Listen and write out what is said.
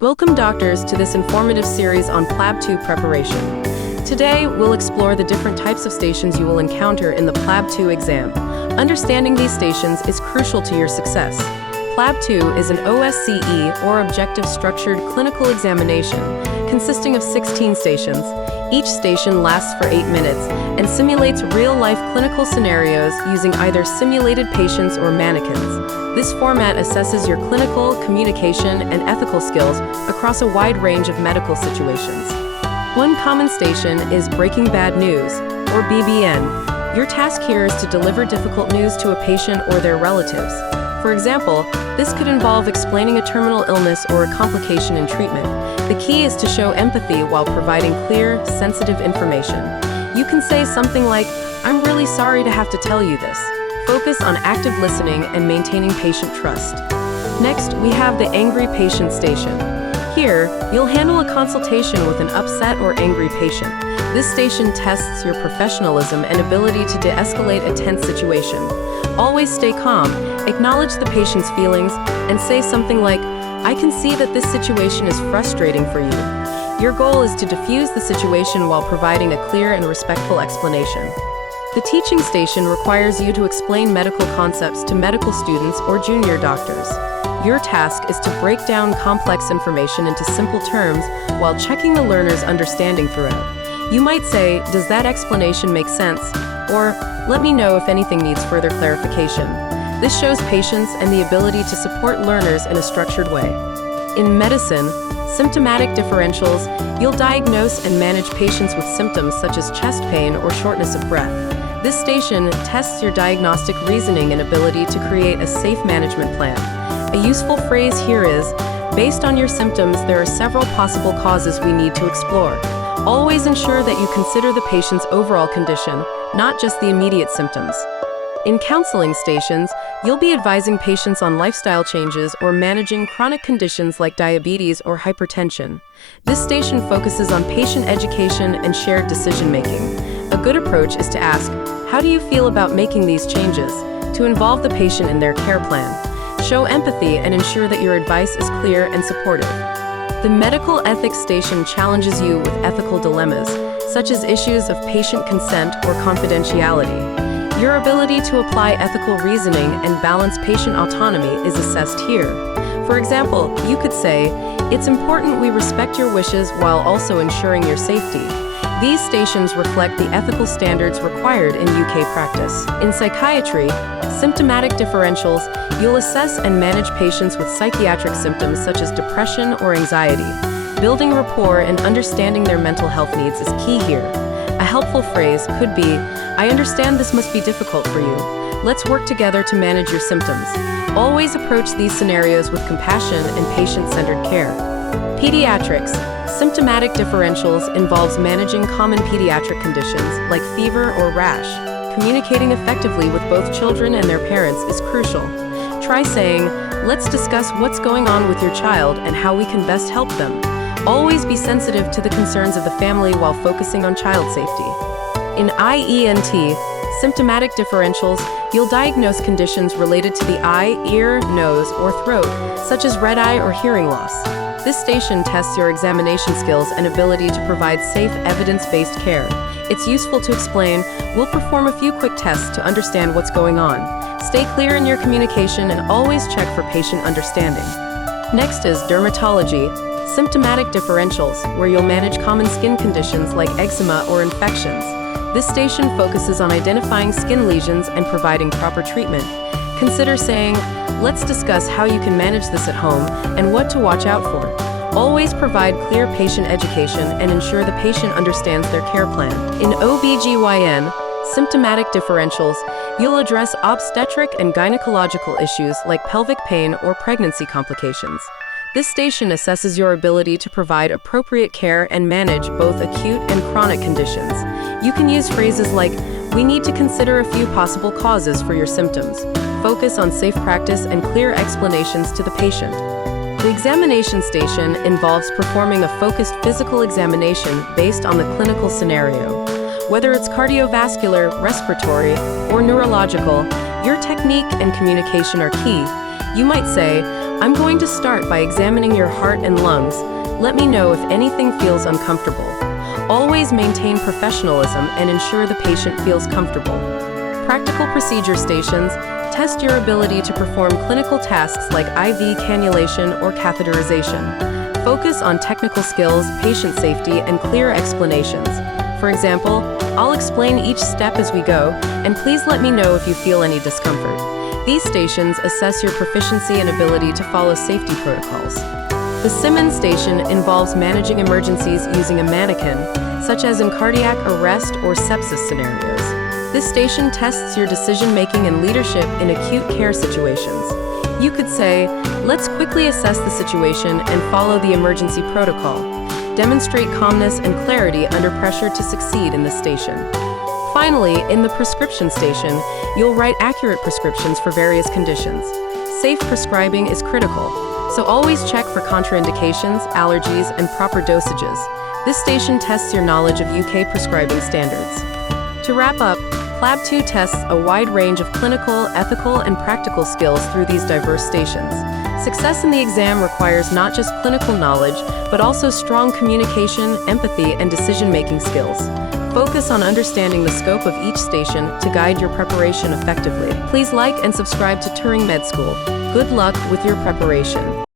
Welcome doctors to this informative series on PLAB 2 preparation. Today, we'll explore the different types of stations you will encounter in the PLAB 2 exam. Understanding these stations is crucial to your success. PLAB 2 is an OSCE, or Objective Structured Clinical Examination, consisting of 16 stations. Each station lasts for 8 minutes and simulates real-life clinical scenarios using either simulated patients or mannequins. This format assesses your clinical, communication, and ethical skills across a wide range of medical situations. One common station is Breaking Bad News, or BBN. Your task here is to deliver difficult news to a patient or their relatives. For example, this could involve explaining a terminal illness or a complication in treatment. The key is to show empathy while providing clear, sensitive information. You can say something like, "I'm really sorry to have to tell you this." Focus on active listening and maintaining patient trust. Next, we have the Angry Patient Station. Here, you'll handle a consultation with an upset or angry patient. This station tests your professionalism and ability to de-escalate a tense situation. Always stay calm, acknowledge the patient's feelings, and say something like, "I can see that this situation is frustrating for you." Your goal is to diffuse the situation while providing a clear and respectful explanation. The teaching station requires you to explain medical concepts to medical students or junior doctors. Your task is to break down complex information into simple terms while checking the learner's understanding throughout. You might say, "Does that explanation make sense?" Or, "Let me know if anything needs further clarification." This shows patience and the ability to support learners in a structured way. In medicine, symptomatic differentials, you'll diagnose and manage patients with symptoms such as chest pain or shortness of breath. This station tests your diagnostic reasoning and ability to create a safe management plan. A useful phrase here is, "Based on your symptoms, there are several possible causes we need to explore." Always ensure that you consider the patient's overall condition, not just the immediate symptoms. In counseling stations, you'll be advising patients on lifestyle changes or managing chronic conditions like diabetes or hypertension. This station focuses on patient education and shared decision-making. A good approach is to ask, "How do you feel about making these changes?" to involve the patient in their care plan. Show empathy and ensure that your advice is clear and supportive. The medical ethics station challenges you with ethical dilemmas, such as issues of patient consent or confidentiality. Your ability to apply ethical reasoning and balance patient autonomy is assessed here. For example, you could say, "It's important we respect your wishes while also ensuring your safety." These stations reflect the ethical standards required in UK practice. In psychiatry, symptomatic differentials, you'll assess and manage patients with psychiatric symptoms such as depression or anxiety. Building rapport and understanding their mental health needs is key here. A helpful phrase could be, "I understand this must be difficult for you. Let's work together to manage your symptoms." Always approach these scenarios with compassion and patient-centered care. Pediatrics. Symptomatic differentials involves managing common pediatric conditions like fever or rash. Communicating effectively with both children and their parents is crucial. Try saying, "Let's discuss what's going on with your child and how we can best help them." Always be sensitive to the concerns of the family while focusing on child safety. In IENT, symptomatic differentials, you'll diagnose conditions related to the eye, ear, nose, or throat, such as red eye or hearing loss. This station tests your examination skills and ability to provide safe, evidence-based care. It's useful to explain, "We'll perform a few quick tests to understand what's going on." Stay clear in your communication and always check for patient understanding. Next is dermatology, symptomatic differentials, where you'll manage common skin conditions like eczema or infections. This station focuses on identifying skin lesions and providing proper treatment. Consider saying, "Let's discuss how you can manage this at home and what to watch out for." Always provide clear patient education and ensure the patient understands their care plan. In OBGYN, symptomatic differentials, you'll address obstetric and gynecological issues like pelvic pain or pregnancy complications. This station assesses your ability to provide appropriate care and manage both acute and chronic conditions. You can use phrases like, "We need to consider a few possible causes for your symptoms." Focus on safe practice and clear explanations to the patient. The examination station involves performing a focused physical examination based on the clinical scenario. Whether it's cardiovascular, respiratory, or neurological, your technique and communication are key. You might say, I'm going to start by examining your heart and lungs. Let me know if anything feels uncomfortable. Always maintain professionalism and ensure the patient feels comfortable. Practical procedure stations test your ability to perform clinical tasks like IV cannulation or catheterization. Focus on technical skills, patient safety, and clear explanations. For example, I'll explain each step as we go, and please let me know if you feel any discomfort. These stations assess your proficiency and ability to follow safety protocols. The Simmons station involves managing emergencies using a mannequin, such as in cardiac arrest or sepsis scenarios. This station tests your decision-making and leadership in acute care situations. You could say, let's quickly assess the situation and follow the emergency protocol. Demonstrate calmness and clarity under pressure to succeed in this station. Finally, in the prescription station, you'll write accurate prescriptions for various conditions. Safe prescribing is critical, so always check for contraindications, allergies, and proper dosages. This station tests your knowledge of UK prescribing standards. To wrap up, PLAB 2 tests a wide range of clinical, ethical, and practical skills through these diverse stations. Success in the exam requires not just clinical knowledge, but also strong communication, empathy, and decision-making skills. Focus on understanding the scope of each station to guide your preparation effectively. Please like and subscribe to TuringMedSchool. Good luck with your preparation.